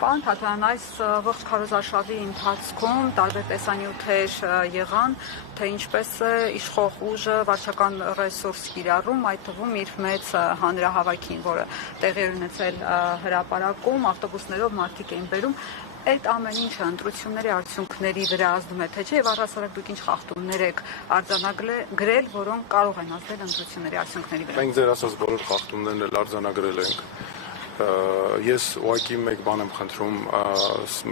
Պարոն Թաթարյան, այս ողջ քարոզարշավի ընթացքում տարբեր տեսանյութեր եղան, թե ինչպես է իշխող ուժը վարչական ռեսուրս կիրառում, այդ թվում իր մեծ հանրահավաքին, որը տեղի էր ունեցել հրապարակում, ավտոբուսներով մարդիկ էին բերում, այդ ամեն ինչը ընտրությունների արդյունքների վրա ազդում է, թե չէ, եւ առհասարակ դուք ինչ խախտումներ եք արձանագրել, որոնք կարող են ազդել ընտրությունների արդյունքների վրա։ Մենք ձեր ասած բոլոր խախտումներն էլ արձանագրել ենք։ Ես ուղղակի մեկ բան եմ խնդրում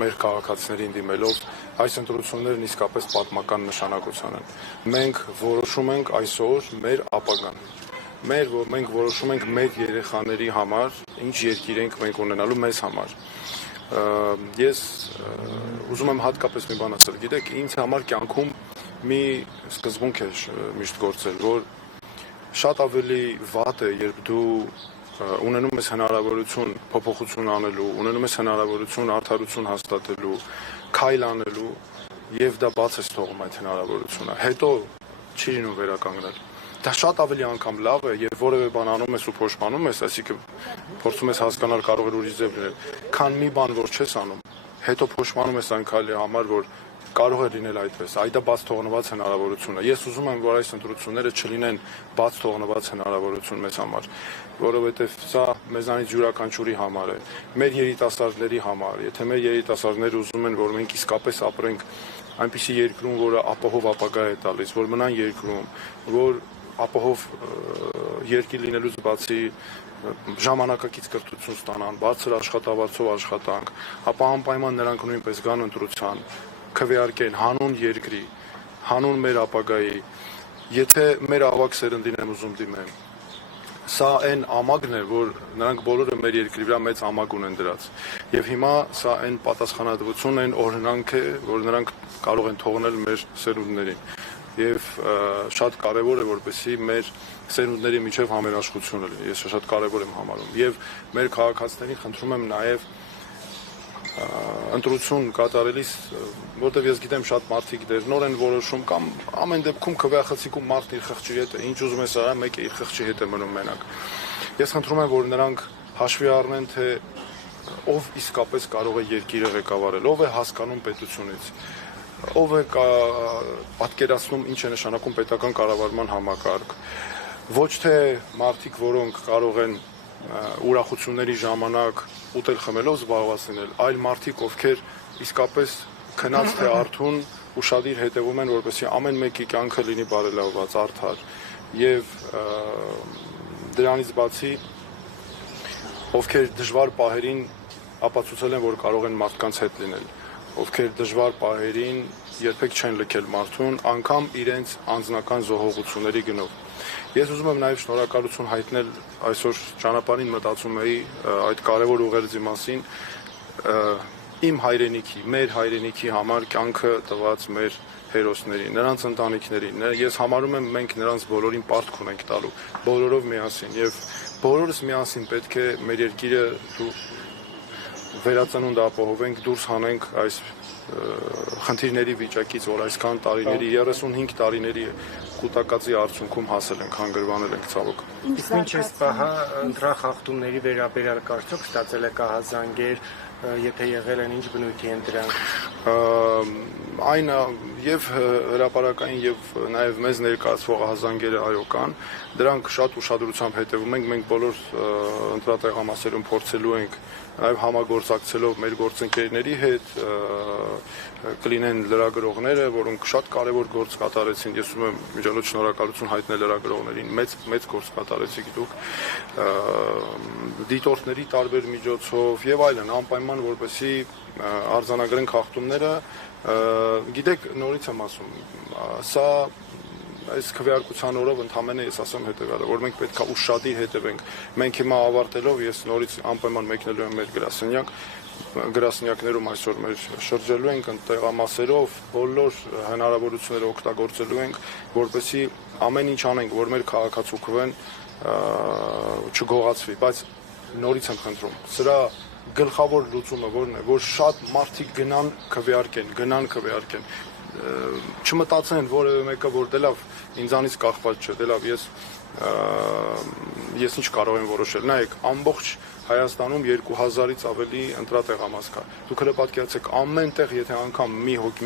մեր քաղաքացիներին դիմելով, այս ընտրություններն իսկապես պատմական նշանակություն են։ Մենք որոշում ենք այսօր մեր ապագան։ Մենք որոշում ենք մեր երեխաների համար, ինչ երկիր ենք մենք ունենալու մեզ համար։ Ես ուզում եմ հատկապես մի բան ասել, գիտեք, ինձ համար կյանքում մի սկզբունք է միշտ գործել, որ շատ ավելի վատ է, երբ դու ունենում ես հնարավորություն փոփոխություն անելու, ունենում ես հնարավորություն արդարություն հաստատելու, քայլ անելու եւ դա բաց ես թողում այդ հնարավորությունը։ Հետո չի լինում վերականգնել։ Դա շատ ավելի անգամ լավ է, երբ որևէ բան անում ես ու փոշմանում ես, այսինքն փորձում ես հասկանալ կարող է ուրիշ ձև լինել, քան մի բան որ չես անում, հետո փոշմանում ես այն քայլի համար, որ կարող է լինել այդպես, այդ դա բաց թողնված հնարավորություն է։ Ես ուզում եմ, որ այս ընտրությունները չլինեն բաց թողնված հնարավորություն մեզ համար, որովհետև սա մեզանից յուրաքանչյուրի համար է, մեր երիտասարդների համար, եթե մեր երիտասարդները ուզում են, որ մենք իսկապես ապրենք այնպիսի երկրում, որը ապահով ապագա է տալիս, որ մնան երկրում, որ ապահով երկիր լինելուց բացի ժամանակակից կրթություն ստանան, բարձր աշխատավարձով աշխատանք, ապա անպայման նրանք նույնպես գան ընտրության, քվեարկեն հանուն երկրի, հանուն մեր ապագայի, եթե մեր ավակ սերնդին եմ ուզում դիմեմ, սա այն ամագն է, որ նրանք բոլորը մեր երկրի վրա մեծ ամագ ունեն դրած, եւ հիմա սա այն պատասխանատվություն, այն օրհնանք է, որ նրանք կարող են թողնել մեր սերունդներին, եւ շատ կարեւոր է, որպեսզի մեր սերունդների միջև համերաշխություն լինի, ես շատ կարեւոր եմ համարում, եւ մեր քաղաքացիներին խնդրում եմ նաեւ ընտրություն կատարելիս, որտեղ ես գիտեմ շատ մարդիկ դեռ նոր են որոշում կամ ամեն դեպքում քվեախցիկում մարդն իր խղճի հետ է, ինչ ուզում ես արա, մեկը իր խղճի հետ է մնում մենակ։ Ես խնդրում եմ, որ նրանք հաշվի առնեն, թե ով իսկապես կարող է երկիրը ղեկավարել, ով է հասկանում պետությունից, ով է պատկերացնում ինչ է նշանակում պետական կառավարման համակարգ, ոչ թե մարդիկ, որոնք կարող են ուրախությունների ժամանակ ուտել խմելով զբաղված լինել, այլ մարդիկ, ովքեր իսկապես քնած թե արթուն ուշադիր հետևում են, որպեսզի ամեն մեկի կյանքը լինի բարելավված, արդար եւ դրանից բացի ովքեր դժվար պահերին ապացուցել են, որ կարող են մարդկանց հետ լինել, ովքեր դժվար պահերին երբեք չեն լքել մարդուն, անգամ իրենց անձնական զոհողությունների գնով։ Ես ուզում եմ նաև շնորհակալություն հայտնել այսօր ճանապարհին մտածում էի այդ կարևոր ուղերձի մասին իմ հայրենիքի, մեր հայրենիքի համար կյանքը տված մեր հերոսներին, նրանց ընտանիքներին։ Ես համարում եմ մենք նրանց բոլորին պարտք ունենք տալու, բոլորով միասին եւ բոլորս միասին պետք է մեր երկիրը վերածնունդ ապահովենք, դուրս հանենք այս խնդիրների վիճակից, որ այսքան տարիների, 35 տարիների կուտակածի արդյունքում հասել ենք, հանգրվանել ենք ցավոք։ Իսկ ինչ է սպահա ընտրախախտումների վերաբերյալ կարծիք ստացել եք ահազանգեր, եթե եղել են, ինչ բնույթի են դրանք։ Այն եւ հրապարակային եւ նաեւ մեզ ներկայացվող ահազանգերը այո կան, դրանք շատ ուշադրությամբ հետևում ենք, մենք բոլոր ընտրատեղամասերում փորձելու ենք նաև համագործակցելով մեր գործընկերների հետ կլինեն լրագրողները, որոնք շատ կարևոր գործ կատարեցին, ես ուզում եմ միջանոց շնորհակալություն հայտնել լրագրողներին, մեծ գործ կատարեցիք դուք, դիտորդների տարբեր միջոցով եւ այլն, անպայման որպեսզի արձանագրենք խախտումները, գիտեք, նորից եմ ասում, սա այս քվեարկության օրով ընդհանրապես ես ասեմ հետևյալը, որ մենք պետք է ուշադիր հետևենք։ Մենք հիմա ավարտելով ես նորից անպայման մեկնելու եմ մեր գրասենյակներում այսօր մեր շրջելու ենք տեղամասերով, բոլոր հնարավորությունները օգտագործելու ենք, որպեսզի ամեն ինչ անենք, որ մեր քաղաքացուկվեն չգողացվի, բայց նորից եմ խնդրում, սրա գլխավոր լուծումը որն է, որ շատ մարդիկ գնան քվեարկեն, չմտածեն որևէ մեկը, որ դե լավ ինձանից կախված չէ, դե լավ ես ինչ կարող եմ որոշել, նայեք, ամբողջ Հայաստանում 2000-ից ավելի ընտրատեղամաս կա։ Դուք հենց պատկերացրեք ամեն տեղ, եթե անգամ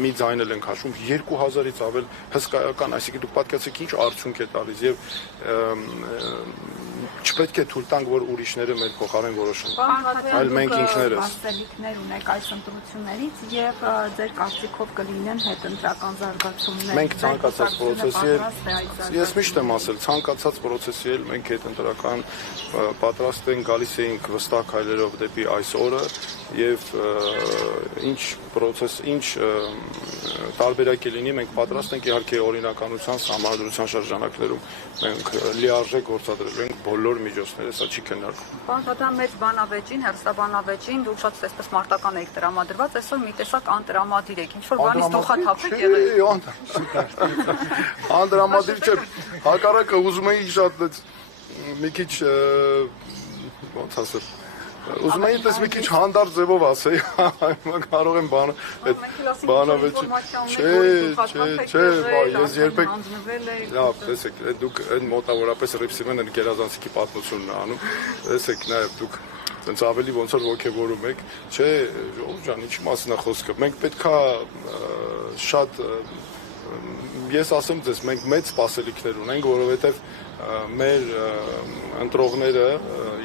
մի ձայն ենք հաշվում, 2000-ից ավել հսկայական, այսինքն դուք պատկերացրեք ինչ արդյունք է տալիս եւ չպետք է թույլ տանք, որ ուրիշները մեր փոխարեն որոշեն։ Այլ մենք ինքներս Վաստելիքներ ունեք այս ընտրություններից եւ ձեր կարծիքով կլինեն հետընտրական զարգացումներ։ Մենք ցանկացած process-ի ես միշտ եմ ասել, ցանկացած process-ի էլ մենք հետընտրական պատրաստ ենք, գալիս էինք վստահ քայլերով դեպի այս օրը եւ ինչ process, ինչ տարբերակ է լինի, մենք պատրաստ ենք իհարկե օրինականության, համանդրության շրջանակներում մենք լիարժեք գործադրել ենք բոլոր միջոցները, սա չի քննարկվում։ Պարոն Թաթյան, մեծ բանավեճին, հերթաբանավեճին դուք շատ այսպես մարտական եք տրամադրված, այսօր մի տեսակ անտրամադիր եք, ինչ որ բանից ստոխաթափ եք եղել։ Անդրամադիր չէ, հակառակը ուզում էի շատ մի քիչ ոնց ասել ուզում էի պես մի քիչ հանդարտ ձևով ասեի, կարող եմ բանավեճի, չէ, ես երբեք, լավ, տեսեք, դուք այն մոտավորապես ռիփսիմեն են գերազանցիկի պատմությունն անում, տեսեք, նաև դուք Տենց ավելի ոնց որ ոգևորում եք, չէ, ժողովուրդ ջան, ինչի մասն է խոսքը։ Մենք պետքա շատ ես ասեմ ձեզ, մենք մեծ սպասելիքներ ունենք, որովհետև մեր ընտրողները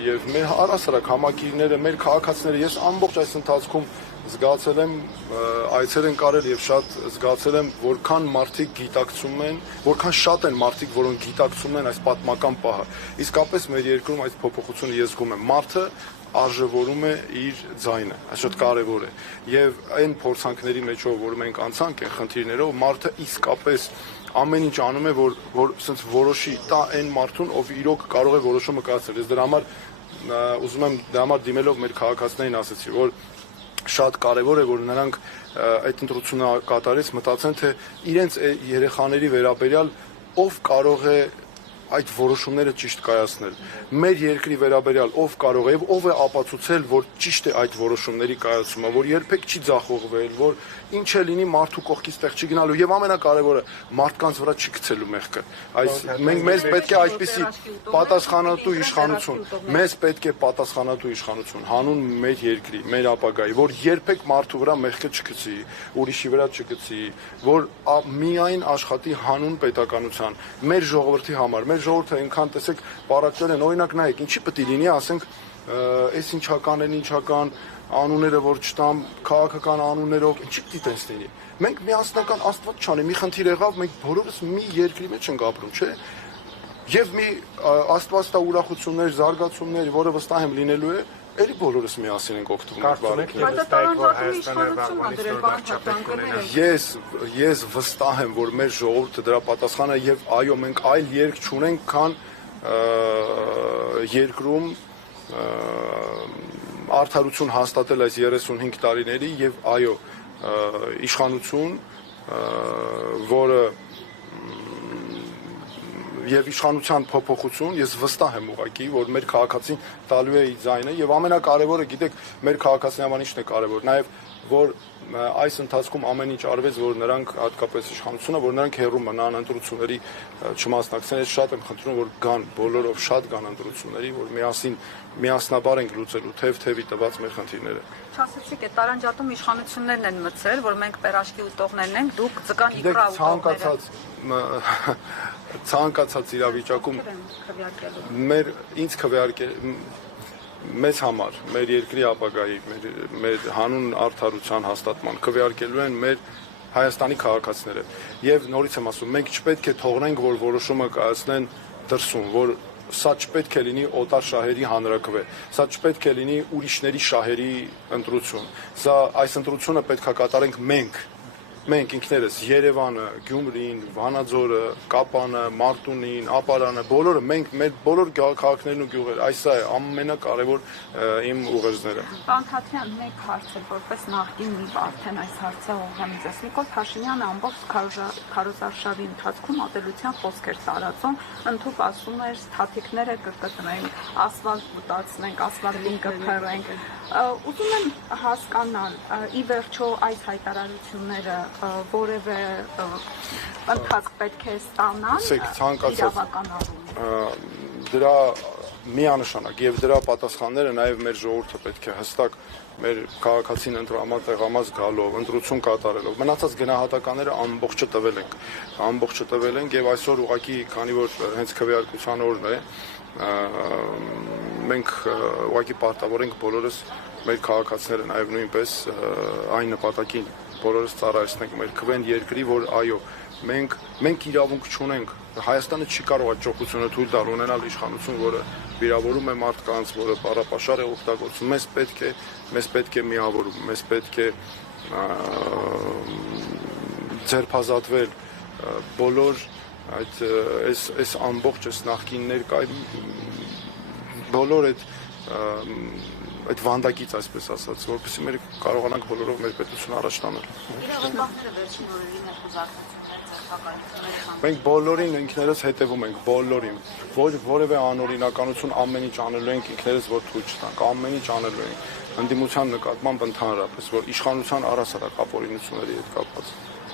եւ մեր առասարակ համակիրները, մեր քաղաքացիները, ես ամբողջ այս ընթացքում զգացել եմ, այցեր են կարել եւ շատ զգացել եմ, որքան մարդիկ գիտակցում են, որքան շատ են մարդիկ, որոնք գիտակցում են այս պատմական պահը։ Իսկապես մեր երկրում այս փոփոխությունը ես զգում եմ։ Մարդը արժևորում է իր ձայնը, այս շատ կարևոր է։ Եվ այն փորձանքների մեջով, որ մենք անցանք այն խնդիրներով, մարդը իսկապես ամեն ինչ անում է, որ ասենց որոշի տա այն մարդուն, ով իրոք կարող է որոշումը կայացնել։ Ես դրա համար ուզում եմ դրա համար դիմելով մեր քաղաքացիներին ասացի, որ շատ կարևոր է, որ նրանք այդ ընտրությունը կատարած մտածեն, թե իրենց երեխաների վերաբերյալ ով կարող է այդ որոշումները ճիշտ կայացնել։ Մեր երկրի վերաբերյալ ով կարող է եւ ով է ապացուցել, որ ճիշտ է այդ որոշումների կայացումը, որ երբեք չի ձախողվել, որ ինչ է լինի մարդու կողքից տեղ չի գնալու եւ ամենակարևորը մարդկանց վրա չի գցելու մեղքը։ Այս մենք մեզ պետք է այսպիսի պատասխանատու իշխանություն, մեզ պետք է պատասխանատու իշխանություն հանուն մեր երկրի, մեր ապագայի, որ երբեք մարդու վրա մեղքը չգցի, ուրիշի վրա չգցի, որ միայն աշխատի հանուն պետականության, մեր ժողովրդի համար։ Մեր ժողովուրդը այնքան տեսեք բառակներ են, օրինակ նայեք, ինչի պետք է լինի, ասենք, այս ինչական են, ինչական անունները որ չտամ, քաղաքական անուններով, ինչի պետք է տես լինի։ Մենք միասնական Աստված չանի, մի խնդիր եղավ, մենք բոլորս մի երկրի մեջ ենք ապրում, չէ՞։ Եվ մի աստվածտա ուրախություններ, զարգացումներ, որը վստահ եմ լինելու է, էլի բոլորս միասին ենք օգտվում Ես վստահ եմ, որ մեր ժողովուրդը դրա պատասխանը եւ այո, մենք այլ երկ չունենք, քան երկրում արդարություն հաստատել այս 35 տարիների եւ այո, իշխանություն, որը եւ իշխանության փոփոխություն, ես վստահ եմ ուղղակի, որ մեր քաղաքացին տալու է իր ձայնը եւ ամենակարևորը, գիտեք, մեր քաղաքացիների համար ինչն է կարևոր, նաեւ որ այս ընթացքում ամեն ինչ արվեց, որ նրանք հատկապես իշխանությունը, որ նրանք հեռու մնան ընտրությունների չմասնակցեն, ես շատ եմ խնդրում, որ գան, բոլորով շատ գան ընտրությունների, որ միասնաբար ենք լուծելու թեւ-թեւի տված մեր խնդիրները։ Չասեցիք, այդ տարանջատում իշխանություններն են մտցրել, որ մենք պերաշկի ուտողներն ենք, դուք ձգան իգրա ուտողները։ Ցանկացած իրավիճակում ինձ քվեարկել մեզ համար, մեր երկրի ապագայի, մեր հանուն արդարության հաստատման քվեարկելու են մեր Հայաստանի քաղաքացիները։ Եվ նորից եմ ասում, մենք չպետք է թողնենք, որ որոշումը կայացնեն դրսում, որ սա չպետք է լինի օտար շահերի հանրաքվե, սա չպետք է լինի ուրիշների շահերի ընտրություն։ Սա այս ընտրությունը պետք է կատարենք մենք ինքներս Երևանը, Գյումրին, Վանաձորը, Կապանը, Մարտունին, Ապարանը, բոլորը մենք մեր բոլոր քաղաքներն ու գյուղերը, այս է ամենակարևոր իմ ուղերձները։ Պարոն Թաթյան, մեկ հարց է, որպես նախկին մի արդեն այս հարցը ուղղեմ ձեզ։ Նիկոլ Փաշինյանը ամբողջ քարոզարշավի ընթացքում ատելության խոսքեր տարածում, ընդհանուր ասում էր թաթիկները կկտրենք, ասֆալտ կուտացնենք, ասֆալտին կփռենք։ Ուզում եմ հասկանալ, ի վերջո այս հայտարարությունները որևէ ընթացք պետք է ստանան իրավական առումով։ Դրա միանշանակ եւ դրա պատասխանները նաեւ մեր ժողովուրդը պետք է հստակ մեր քաղաքացին ընտրամա տեղամաս գալով, ընտրություն կատարելով, մնացած գնահատականները ամբողջը տվել ենք եւ այսօր ուղղակի քանի որ հենց քվեարկության օրն է, մենք ուղղակի պարտավոր ենք բոլորս մեր քաղաքացիները նաեւ նույնպես այն նպատակին բոլորս ծառայեցնենք մեր քվեն երկրի, որ այո, մենք իրավունք չունենք, Հայաստանը չի կարող այդ ճոխությունը թույլ տալ ունենալ իշխանություն, որը վիրավորում է մարդկանց, որը բառապաշար է օգտագործում, մեզ պետք է միավորում, մեզ պետք է ձերբազատվել բոլոր այս ամբողջ այս նախկին ներկայ բոլոր այդ վանդակից, այսպես ասած, որպեսզի մեր կարողանանք բոլորով մեր պետությունը առաջ տանել։ Իրավապահները վերջին օրերին զարգացումներ ձերբակալություններ Մենք բոլորին ինքներս հետևում ենք, բոլորին։ Որևէ անօրինականություն ամեն ինչ անելու ենք ինքներս, որ թույլ չտանք, ամեն ինչ անելու ենք։ Ընդդիմության նկատմամբ ընդհանրապես, որ իշխանության առհասարակ ապօրինությունների հետ կապված։